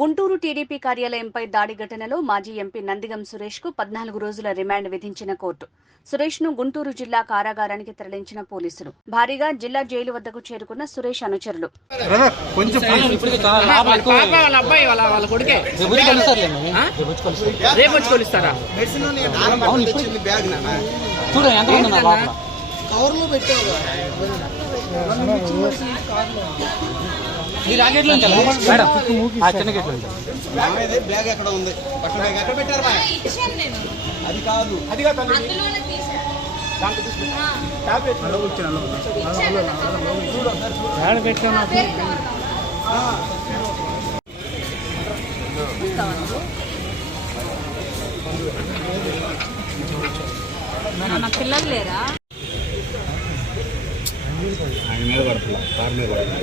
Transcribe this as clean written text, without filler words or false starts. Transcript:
Guntur TDP కార్యాలయంపై దాడి ఘటనలో మాజీ ఎంపీ నందిగం సురేష్ కు 14 రోజుల రిమాండ్ విధించిన కోర్టు. సురేష్ ను గుంటూరు జిల్లా కారాగారానికి తరలించిన పోలీసులు. భారీగా జిల్లా జైలు వద్దకు చేరుకున్న సురేష్ అనుచరులు. బ్యాగ్ ఎక్కడ ఉంది? ఎక్కడ పెట్టారు? అది కాదు, అది కాదు. పిల్లలు లేరా? ఆయన మీద పడుతున్నా, కార్ మీద పడుతున్నా.